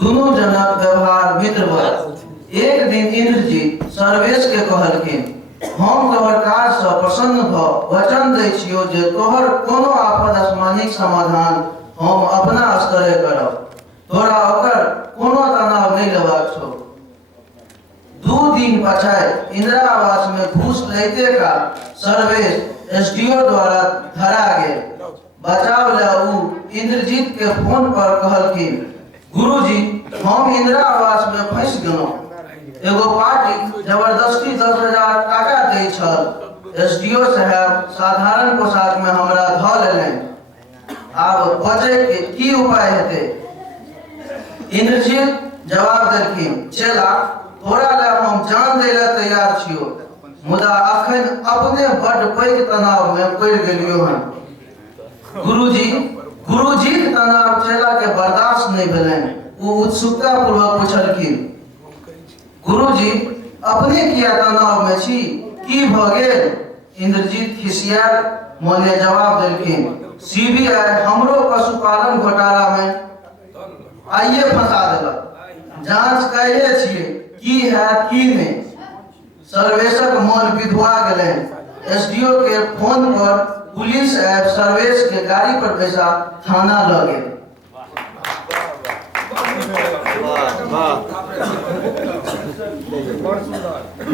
दोनों जनक व्यवहार मित्र बन। एक दिन इंद्रजीत सर्वेश के कहलखिन, हम तोहर काज से प्रसन्न भ वचन दै छियो जे तोहर कोनो आफत आसमानिक समाधान हम अपना स्तरे करब। तोरा ओकर कोनो तनाव नहीं लेबाक छौ। 2 दिन पछाय इंदिरावास में घूस लैते का सर्वेश एसडीओ द्वारा धरा गेल। बचाव ला उ इंद्रजीत के फोन पर कहलखिन, गुरुजी हम इंदिरावास में फंस गेलौं। एगो पार्टी जबरदस्ती 10,000 टाका दै छल। एसडीओ साहब साधारण पोशाक में हमरा ध लेलनि। आब बचे के की उपाय हेतै? इंद्रजीत जवाब देलखिन, चेला तोरा ला हम जान दै ला तैयार छियो, मुदा अखन अपने बड़ पैघ तनाव में पड़ि गेलियो हन। गुरुजी के तनाव चेला के बर्दाश्त नहीं भेलनि। वो उत्सुकता पूर्वक पूछलखिन, गुरुजी अपने किया तनाव में छी, की भ गेल? इंद्रजीत खिसियाल मने जवाब देलखिन, सीबीआई हमरो पशुपालन घोटाला में आइए फंसा देलक। जांच कैले छिए, की है की नहीं। सर्वेशक मन विधवा गेलनि। एसडीओ के फोन पर पुलिस आबि सर्वेश के गाड़ी पर बैसा थाना ल गेल।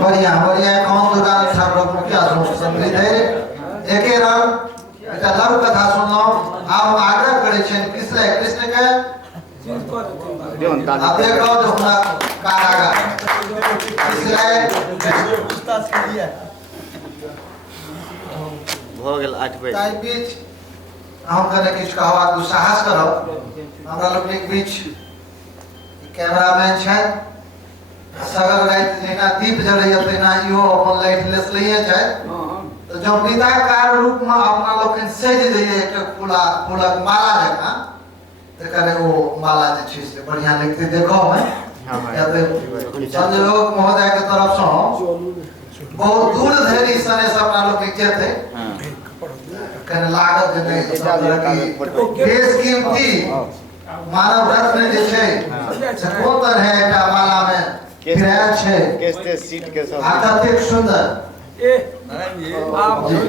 बढ़िया बढ़िया कौन दुकान ठाकुर मुखिया समृद्ध है। एके रंग एकटा लघु कथा सुनलहुं। आब आग्रह करै छनि कृष्ण के आप देखो जो हमरा कारागार भ गेल 8 बजे ताई बीच हम कने किछु कहबाक दुस्साहस करब। हमरा लोकनिक बीच कैमरामैन छथि। सगर राति जेना दीप जड़ैया तहिना इहो अपन लाइट लेसलैये छथि। तो जो वृत्ताकार रूप में अपना लोकनि सजि दैये एकटा फूलक माला जकाँ, तकर ओ माला जे छै से बढ़िया लगते देखो में। या तो संजोग महोदय के तरफ से बहुत दूर धरि सने से अपना लोकनि जेतै। कने लागत जे नहीं बेशकीमती मानव रत्न जे छै से कोन तरह एकटा माला में गिरायल छै। केस्टे सीट के सब आ कतेक सुंदर। नारायण जी आप